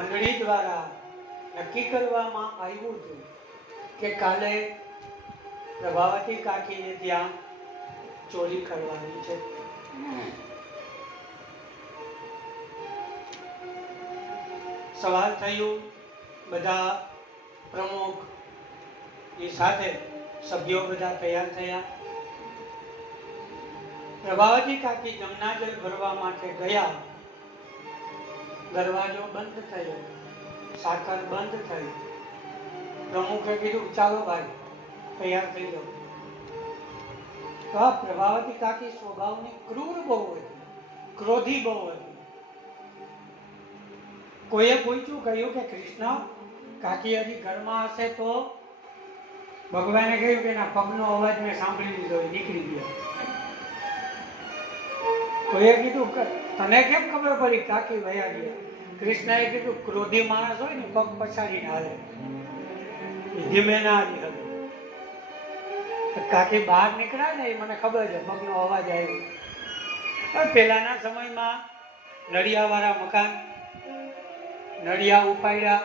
મંડળી દ્વારા નક્કી કરવામાં આવ્યું હતું કે કાલે પ્રભાવતી કાકીને ત્યાં ચોરી કરવાની છે. સવાલ થયું, બધા પ્રમુખ એ સાથે સભ્યો બધા તૈયાર થયા. પ્રભાવતી કાકી ગંગાજળ ભરવા માટે ગયા. દરવાજો બંધ થયો, સાકર બંધ થઈ. પ્રમુખે કીધું, ચાલો ભાઈ તૈયાર થઈ જાઓ. તો આ પ્રભાવતી કાકી સ્વભાવની ક્રૂર બહુ હતી, ક્રોધી બહુ હતી. કોઈએ પૂછ્યું, કહ્યું કે કૃષ્ણ કાકી હજી ઘરમાં હશે તો? ભગવાને કહ્યું કે ના, પગનો અવાજ મેં સાંભળી લીધો, નીકળી ગયા. કોઈએ કીધું, તને કેમ ખબર પડી કાકી વયા ગયા? કૃષ્ણએ કીધું, ક્રોધી માણસ હોય ને પગ પછાડીને હાલે, ધીમે ના હાલી હવે. કાકી બહાર નીકળ્યા ને એ મને ખબર છે, પગનો અવાજ આવ્યો. પેલાના સમયમાં નળિયાવાળા મકાન, નળિયા ઉપાડ્યા,